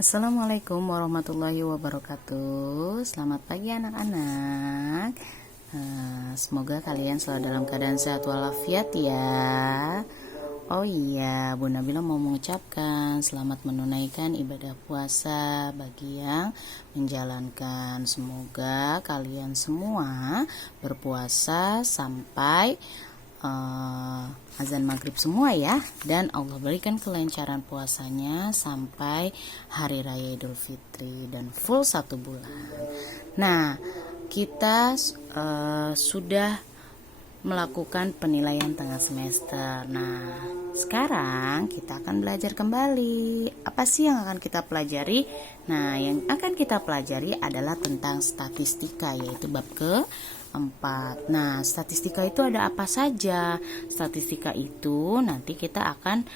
Assalamualaikum warahmatullahi wabarakatuh. Selamat pagi anak-anak. Semoga kalian selalu dalam keadaan sehat walafiat ya. Oh iya, Bu Nabila mau mengucapkan selamat menunaikan ibadah puasa bagi yang menjalankan. Semoga kalian semua berpuasa sampai azan maghrib semua ya, dan Allah berikan kelancaran puasanya sampai hari raya Idul Fitri dan full 1 bulan. Nah, kita sudah melakukan penilaian tengah semester. Nah, sekarang kita akan belajar kembali. Apa sih yang akan kita pelajari? Nah, yang akan kita pelajari adalah tentang statistika, yaitu bab ke-4. Nah, statistika itu ada apa saja? Statistika itu nanti kita akan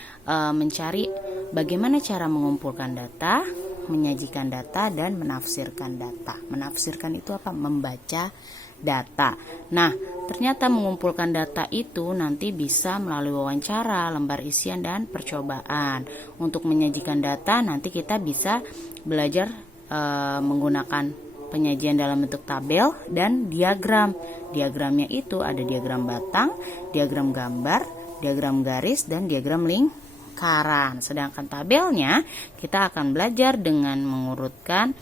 mencari bagaimana cara mengumpulkan data, menyajikan data, dan menafsirkan data. Menafsirkan itu apa? Membaca data. Nah, ternyata mengumpulkan data itu nanti bisa melalui wawancara, lembar isian, dan percobaan. Untuk menyajikan data nanti kita bisa belajar menggunakan penyajian dalam bentuk tabel dan diagram. Diagramnya itu ada diagram batang, diagram gambar, diagram garis, dan diagram lingkaran. Sedangkan tabelnya kita akan belajar dengan mengurutkan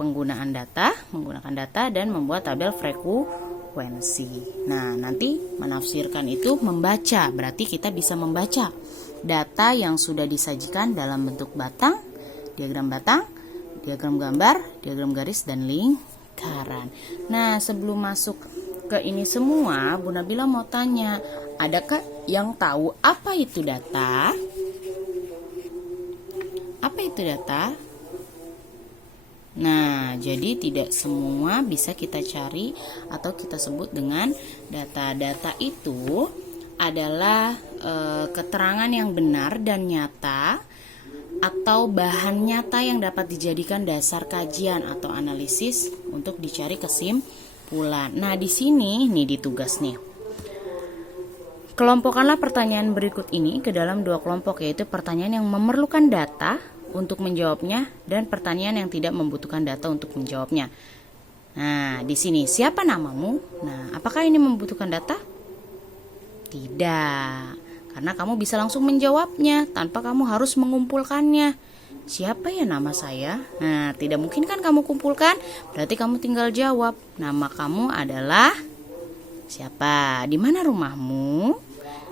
menggunakan data dan membuat tabel frekuensi. Nah, nanti menafsirkan itu membaca, berarti kita bisa membaca data yang sudah disajikan dalam bentuk batang, diagram gambar, diagram garis, dan lingkaran. Nah, sebelum masuk ke ini semua, Bu Nabila mau tanya, adakah yang tahu apa itu data? Apa itu data? Nah, jadi tidak semua bisa kita cari atau kita sebut dengan data. Data itu adalah keterangan yang benar dan nyata atau bahan nyata yang dapat dijadikan dasar kajian atau analisis untuk dicari kesimpulan. Nah, di sini nih di tugas nih. Kelompokkanlah pertanyaan berikut ini ke dalam 2 kelompok, yaitu pertanyaan yang memerlukan data untuk menjawabnya dan pertanyaan yang tidak membutuhkan data untuk menjawabnya. Nah, di sini siapa namamu? Nah, apakah ini membutuhkan data? Tidak, karena kamu bisa langsung menjawabnya tanpa kamu harus mengumpulkannya. Siapa ya nama saya? Nah, tidak mungkin kan kamu kumpulkan, berarti kamu tinggal jawab. Nama kamu adalah siapa? Di mana rumahmu?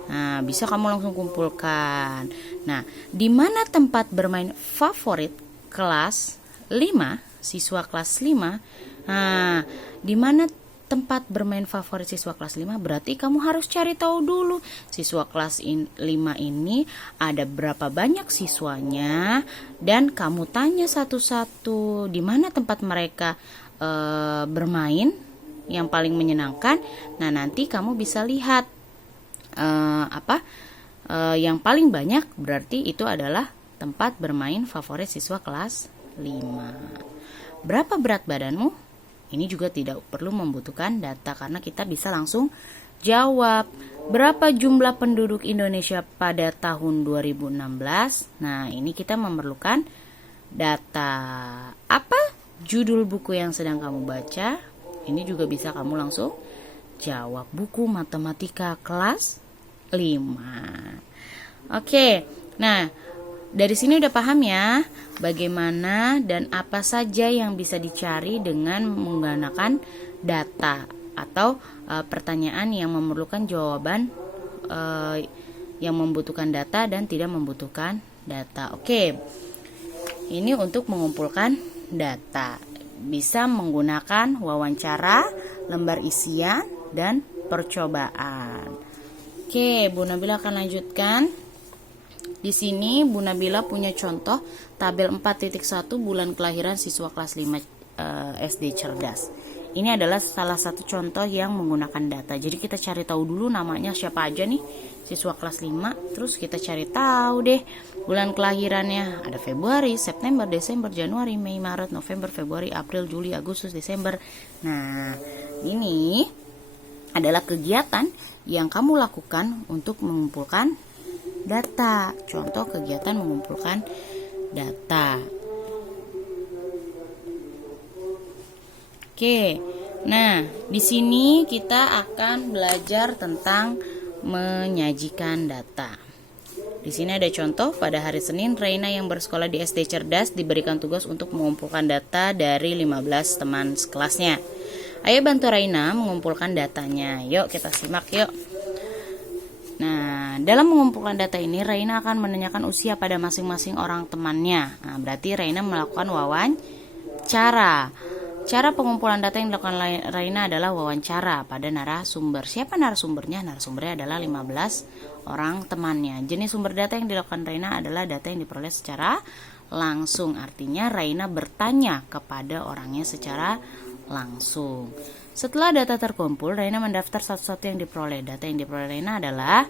Nah, bisa kamu langsung kumpulkan. Nah, di mana tempat bermain favorit kelas 5, siswa kelas 5? Nah, di mana tempat bermain favorit siswa kelas 5? Berarti kamu harus cari tahu dulu siswa kelas 5 ini ada berapa banyak siswanya, dan kamu tanya satu-satu di mana tempat mereka bermain yang paling menyenangkan. Nah, nanti kamu bisa lihat yang paling banyak, berarti itu adalah tempat bermain favorit siswa kelas 5. Berapa berat badanmu? Ini juga tidak perlu membutuhkan data karena kita bisa langsung jawab. Berapa jumlah penduduk Indonesia pada tahun 2016? Nah, ini kita memerlukan data. Apa judul buku yang sedang kamu baca? Ini juga bisa kamu langsung jawab. Buku matematika kelas 5. Oke, nah dari sini udah paham ya bagaimana dan apa saja yang bisa dicari dengan menggunakan data atau pertanyaan yang memerlukan jawaban yang membutuhkan data dan tidak membutuhkan data. Oke, ini untuk mengumpulkan data bisa menggunakan wawancara, lembar isian, dan percobaan. Oke, Bu Nabila akan lanjutkan. Di sini Bu Nabila punya contoh tabel 4.1 bulan kelahiran siswa kelas 5 SD cerdas. Ini adalah salah satu contoh yang menggunakan data. Jadi kita cari tahu dulu namanya siapa aja nih siswa kelas 5. Terus kita cari tahu deh bulan kelahirannya. Ada Februari, September, Desember, Januari, Mei, Maret, November, Februari, April, Juli, Agustus, Desember. Nah, ini adalah kegiatan yang kamu lakukan untuk mengumpulkan data. Contoh kegiatan mengumpulkan data. Oke. Nah, di sini kita akan belajar tentang menyajikan data. Di sini ada contoh, pada hari Senin, Raina yang bersekolah di SD Cerdas diberikan tugas untuk mengumpulkan data dari 15 teman sekelasnya. Ayo bantu Raina mengumpulkan datanya. Yuk kita simak yuk. Nah, dalam mengumpulkan data ini, Raina akan menanyakan usia pada masing-masing orang temannya. Nah, berarti Raina melakukan wawancara. Cara pengumpulan data yang dilakukan Raina adalah wawancara pada narasumber. Siapa narasumbernya? Narasumbernya adalah 15 orang temannya. Jenis sumber data yang dilakukan Raina adalah data yang diperoleh secara langsung. Artinya Raina bertanya kepada orangnya secara langsung. Setelah data terkumpul, Raina mendaftar satu-satu yang diperoleh. Data yang diperoleh Raina adalah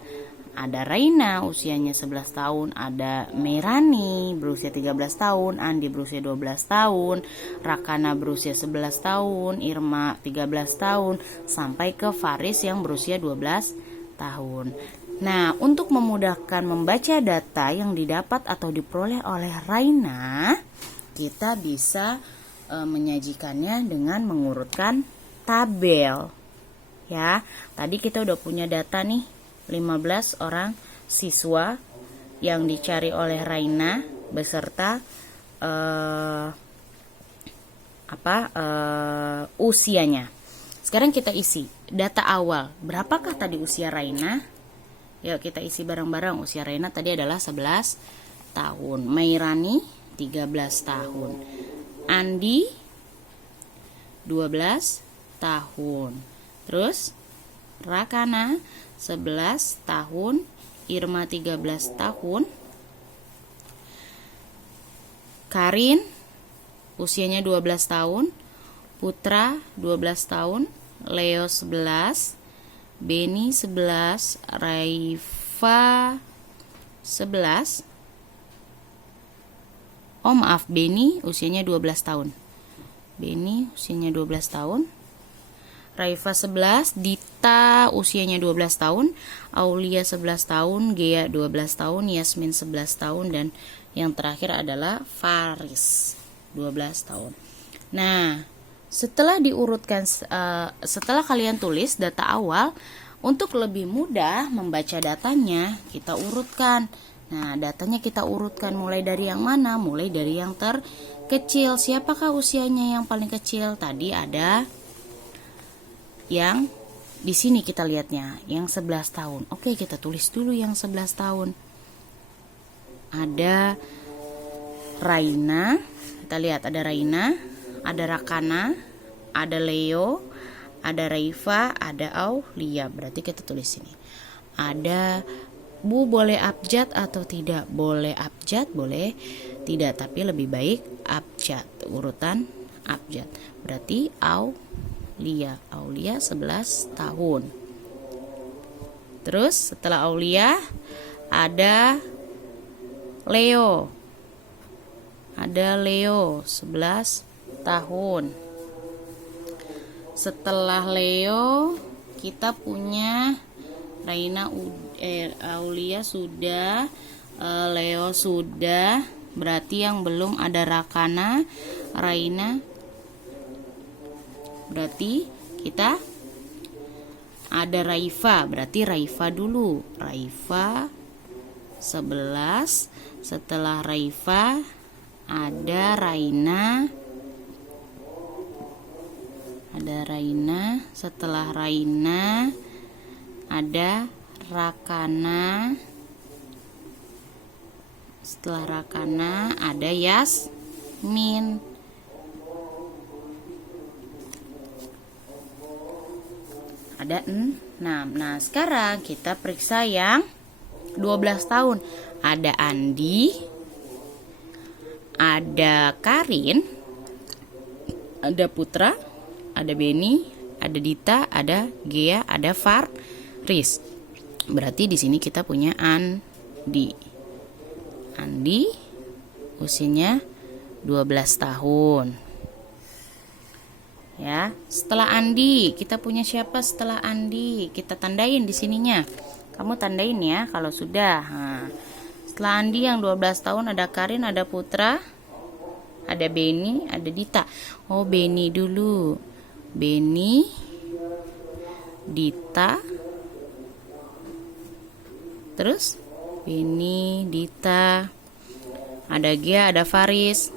ada Raina usianya 11 tahun, ada Merani berusia 13 tahun, Andi berusia 12 tahun, Rakana berusia 11 tahun, Irma 13 tahun, sampai ke Faris yang berusia 12 tahun. Nah, untuk memudahkan membaca data yang didapat atau diperoleh oleh Raina, kita bisa menyajikannya dengan mengurutkan tabel. Ya, tadi kita udah punya data nih, 15 orang siswa yang dicari oleh Raina beserta usianya. Sekarang kita isi data awal. Berapakah tadi usia Raina? Yuk kita isi bareng-bareng. Usia Raina tadi adalah 11 tahun. Mairani 13 tahun. Andi 12 tahun. Terus Rakana 11 tahun, Irma 13 tahun, Karin usianya 12 tahun, Putra 12 tahun, Leo 11, Beni 11, Raifa 11. Oh maaf, Beni usianya 12 tahun. Beni usianya 12 tahun. Raifa 11, Dita usianya 12 tahun, Aulia 11 tahun, Gea 12 tahun, Yasmin 11 tahun, dan yang terakhir adalah Faris 12 tahun. Nah, setelah diurutkan, setelah kalian tulis data awal, untuk lebih mudah membaca datanya, kita urutkan. Nah, datanya kita urutkan mulai dari yang mana? Mulai dari yang terkecil. Siapakah usianya yang paling kecil? Tadi ada yang di sini kita lihatnya yang 11 tahun. Oke, kita tulis dulu yang 11 tahun. Ada Raina. Kita lihat ada Raina, ada Rakana, ada Leo, ada Raifa, ada Aulia. Berarti kita tulis sini. Ada Bu, boleh abjad atau tidak? Boleh abjad, boleh tidak, tapi lebih baik abjad, urutan abjad. Berarti Aulia 11 tahun. Terus setelah Aulia ada Leo. Ada Leo 11 tahun. Setelah Leo kita punya Raina, Aulia sudah, Leo sudah. Berarti yang belum ada Rakana, Raina. Berarti kita ada Raifa, berarti Raifa dulu. Raifa 11. Setelah Raifa ada Raina. Ada Raina. Setelah Raina ada Rakana. Setelah Rakana ada Yasmin. Ada 6. Nah, sekarang kita periksa yang 12 tahun. Ada Andi, ada Karin, ada Putra, ada Beni, ada Dita, ada Gea, ada Faris. Berarti di sini kita punya Andi. Andi usianya 12 tahun. Ya, setelah Andi kita punya siapa? Setelah Andi kita tandain di sininya. Kamu tandain ya kalau sudah. Nah, Setelah Andi yang 12 tahun ada Karin, ada Putra, ada Beni, ada Dita. Oh, Beni dulu. Beni, Dita. Terus Beni, Dita. Ada Gia, ada Faris.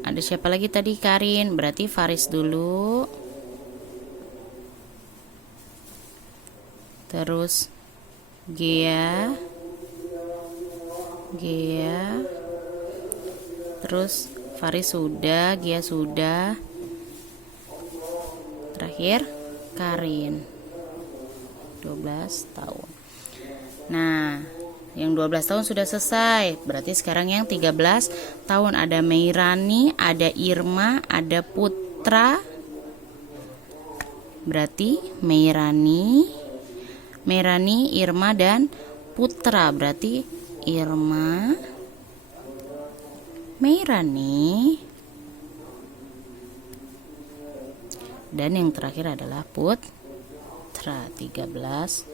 Ada siapa lagi tadi? Karin. Berarti Faris dulu. Terus Gia. Terus Faris sudah, Gia sudah. Terakhir Karin, 12 tahun. Nah, yang 12 tahun sudah selesai. Berarti sekarang yang 13 tahun ada Meirani, ada Irma, ada Putra. Berarti Meirani, Irma, dan Putra. Berarti Irma, Meirani, dan yang terakhir adalah Putra, 13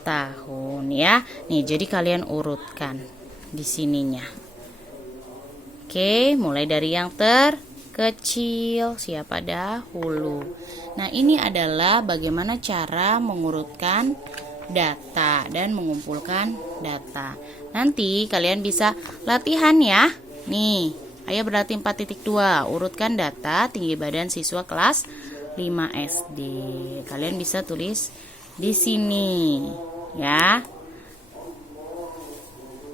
tahun ya. Nih, jadi kalian urutkan di sininya. Oke, mulai dari yang terkecil, siapa dahulu. Nah, ini adalah bagaimana cara mengurutkan data dan mengumpulkan data. Nanti kalian bisa latihan ya. Nih, ayo berarti 4.2, urutkan data tinggi badan siswa kelas 5 SD. Kalian bisa tulis di sini ya.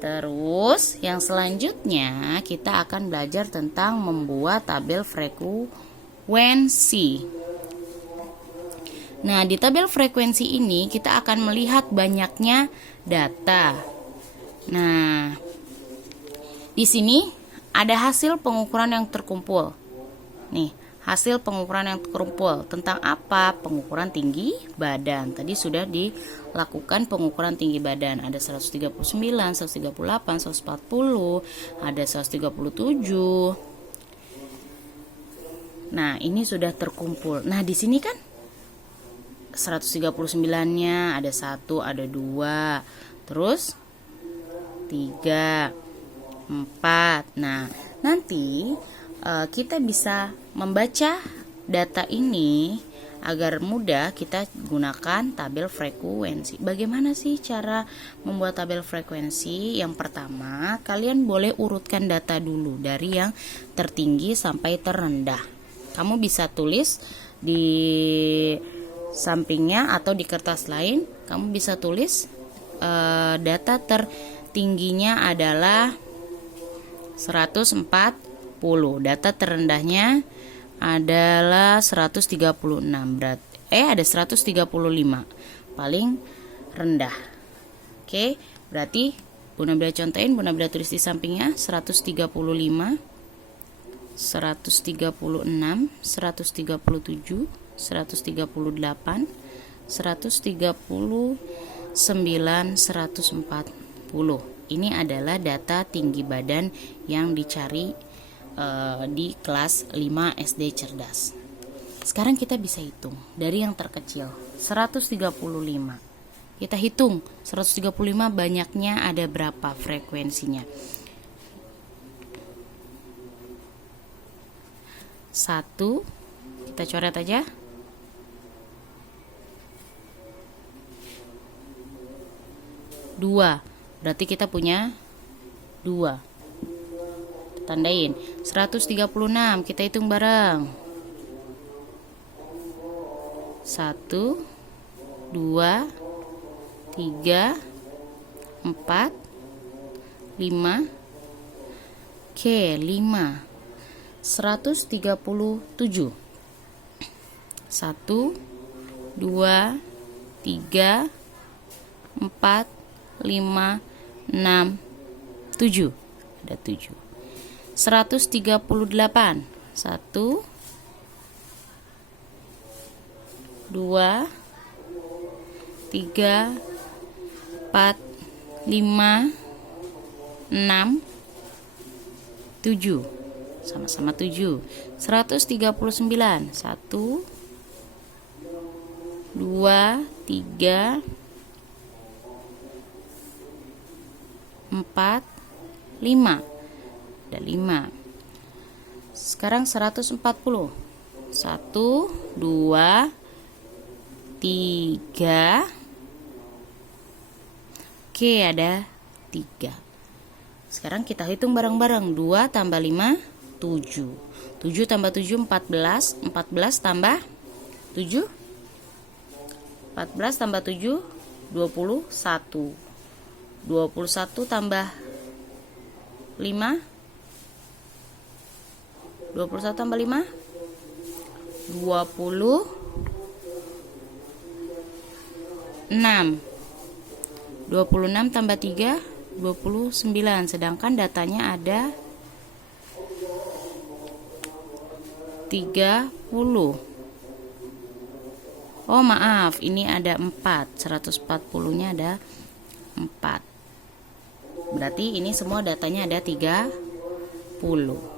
Terus yang selanjutnya kita akan belajar tentang membuat tabel frekuensi. Nah, di tabel frekuensi ini kita akan melihat banyaknya data. Nah, di sini ada hasil pengukuran yang terkumpul. Nih, hasil pengukuran yang terkumpul tentang apa? Pengukuran tinggi badan. Tadi sudah dilakukan pengukuran tinggi badan. Ada 139, 138, 140, ada 137. Nah, ini sudah terkumpul. Nah, di sini kan 139-nya ada 1, ada 2, terus 3, 4. Nah, nanti kita bisa membaca data ini agar mudah kita gunakan tabel frekuensi. Bagaimana sih cara membuat tabel frekuensi? Yang pertama, kalian boleh urutkan data dulu dari yang tertinggi sampai terendah. Kamu bisa tulis di sampingnya atau di kertas lain. Kamu bisa tulis data tertingginya adalah 140. Data terendahnya adalah 136. Ada 135. Paling rendah. Oke, berarti Bu Nabila contohin, Bu Nabila tulis di sampingnya 135, 136, 137, 138, 139, 140. Ini adalah data tinggi badan yang dicari di kelas 5 SD cerdas. Sekarang kita bisa hitung dari yang terkecil, 135. Kita hitung 135 banyaknya ada berapa frekuensinya. 1, kita coret aja. 2, berarti kita punya 2. Tandain 136, kita hitung bareng. 1, 2, 3, 4, 5. Oke, 5. 137. 1, 2, 3, 4, 5, 6, 7. Ada 7. 138. 1, 2, 3, 4, 5, 6, 7. Sama-sama 7. 139. 1, 2, 3, 4, 5. Ada 5. Sekarang 140. 1, 2, 3. Oke, ada 3. Sekarang kita hitung bareng-bareng. 2 tambah 5, 7. 7 tambah 7, 14. 14 tambah 7. 14 tambah 7, 21. 21 tambah 5. 21 tambah 5, 26. 26 tambah 3, 29. Sedangkan datanya ada 30. Oh maaf, ini ada 4. 140-nya ada 4. Berarti ini semua datanya ada 30.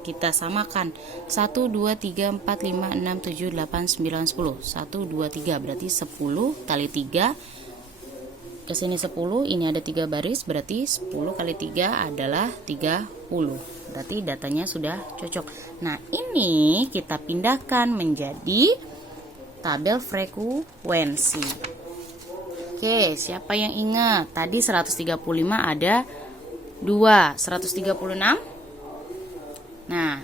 Kita samakan. 1, 2, 3, 4, 5, 6, 7, 8, 9, 10. 1, 2, 3 berarti 10 kali 3. Kesini 10, ini ada 3 baris, berarti 10 kali 3 adalah 30. Berarti datanya sudah cocok. Nah, ini kita pindahkan menjadi tabel frekuensi. Oke, siapa yang ingat? Tadi 135 ada 2, 136. Nah,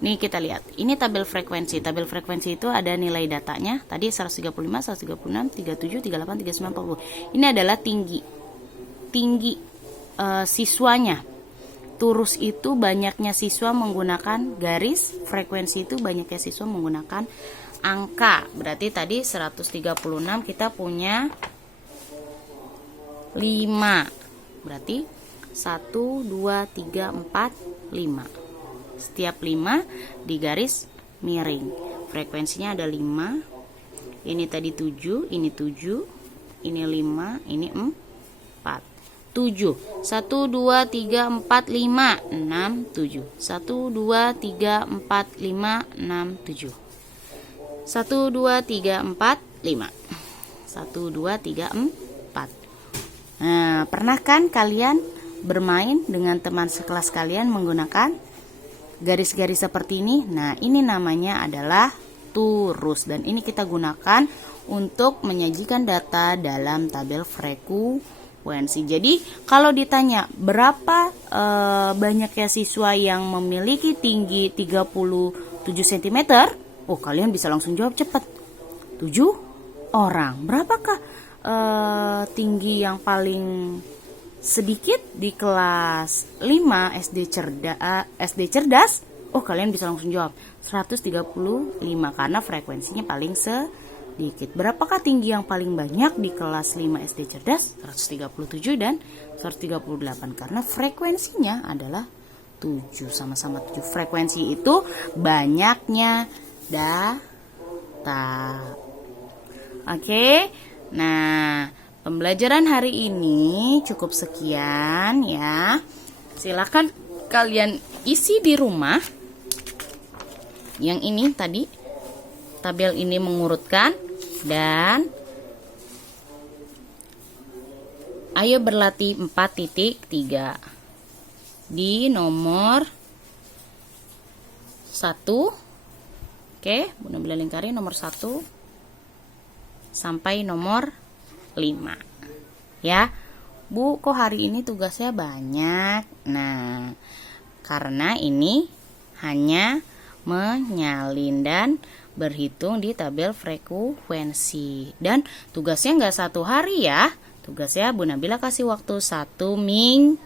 nih kita lihat. Ini tabel frekuensi. Tabel frekuensi itu ada nilai datanya. Tadi 135, 136, 37, 38, 39, 40. Ini adalah tinggi siswanya. Turus itu banyaknya siswa menggunakan garis. Frekuensi itu banyaknya siswa menggunakan angka. Berarti tadi 136 kita punya 5. Berarti 1, 2, 3, 4, 5. Setiap 5 di garis miring. Frekuensinya ada 5. Ini tadi 7, ini 7, ini 5, ini 4. 7. 1, 2, 3, 4, 5, 6, 7. 1, 2, 3, 4, 5, 6, 7. 1, 2, 3, 4, 5. 1, 2, 3, 4. Nah, pernah kan kalian bermain dengan teman sekelas kalian menggunakan garis-garis seperti ini? Nah, ini namanya adalah turus, dan ini kita gunakan untuk menyajikan data dalam tabel frekuensi. Jadi, kalau ditanya berapa banyaknya siswa yang memiliki tinggi 37 cm, oh kalian bisa langsung jawab cepat. 7 orang. Berapakah tinggi yang paling sedikit di kelas 5 SD cerdas? Oh, kalian bisa langsung jawab 135 karena frekuensinya paling sedikit. Berapakah tinggi yang paling banyak di kelas 5 SD cerdas? 137 dan 138 karena frekuensinya adalah 7, sama-sama 7. Frekuensi itu banyaknya data. Oke. Nah, pembelajaran hari ini cukup sekian ya. Silakan kalian isi di rumah. Yang ini tadi tabel ini mengurutkan, dan ayo berlatih 4.3 di nomor 1. Oke, Bunda Bila lingkari nomor 1 sampai nomor 5 ya. Bu, kok hari ini tugasnya banyak? Nah, karena ini hanya menyalin dan berhitung di tabel frekuensi, dan tugasnya nggak 1 hari ya. Tugasnya Bu Nabila kasih waktu 1 minggu.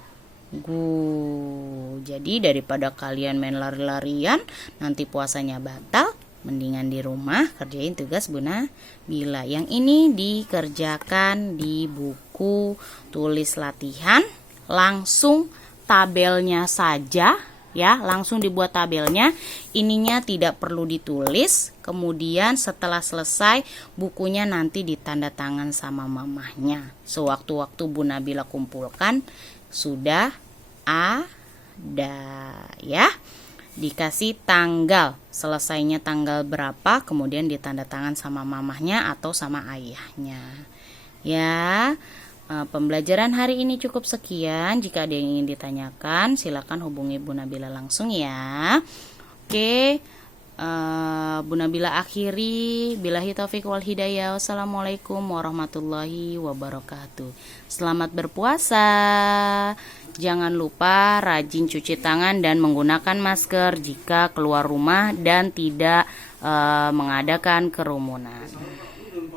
Jadi daripada kalian main lari-larian nanti puasanya batal, mendingan di rumah kerjain tugas Bu Nabila. Yang ini dikerjakan di buku tulis latihan, langsung tabelnya saja ya, langsung dibuat tabelnya. Ininya tidak perlu ditulis. Kemudian setelah selesai bukunya nanti ditanda tangan sama mamahnya. Sewaktu-waktu Bu Nabila kumpulkan sudah ada ya. Dikasih tanggal, selesainya tanggal berapa, kemudian ditanda tangan sama mamahnya atau sama ayahnya. Ya, Pembelajaran hari ini cukup sekian. Jika ada yang ingin ditanyakan, silakan hubungi Bu Nabila langsung ya. Oke, Bu Nabila akhiri. Billahi taufiq wal hidayah. Wassalamualaikum warahmatullahi wabarakatuh. Selamat berpuasa. Jangan lupa rajin cuci tangan dan menggunakan masker jika keluar rumah dan tidak mengadakan kerumunan.